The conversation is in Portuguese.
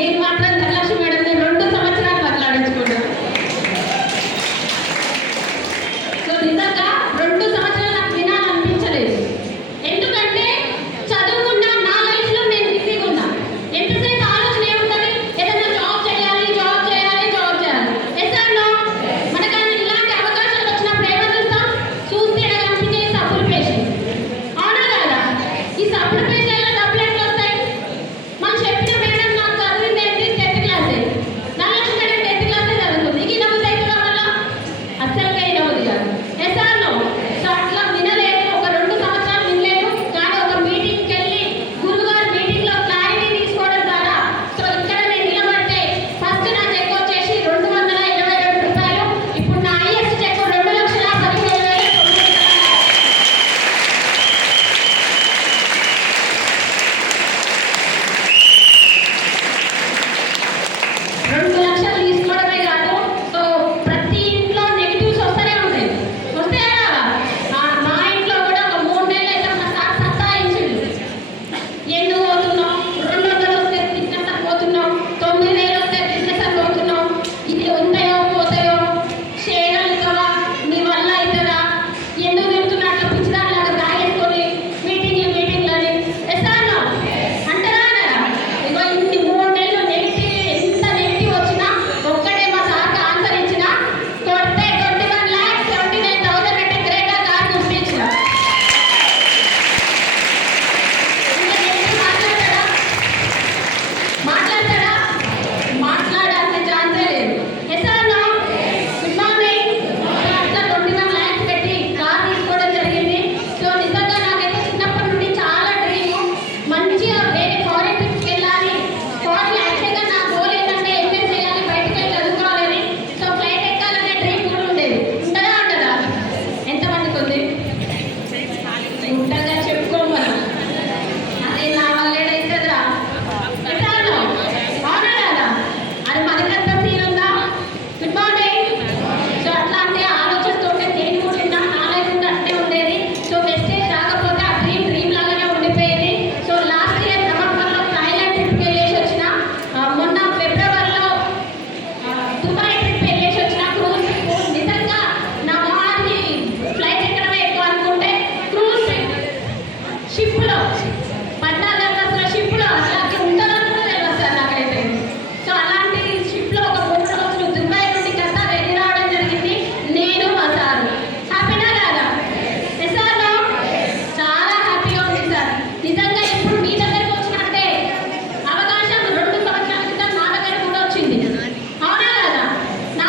నేను మాట్లాడి Chifulo, Banana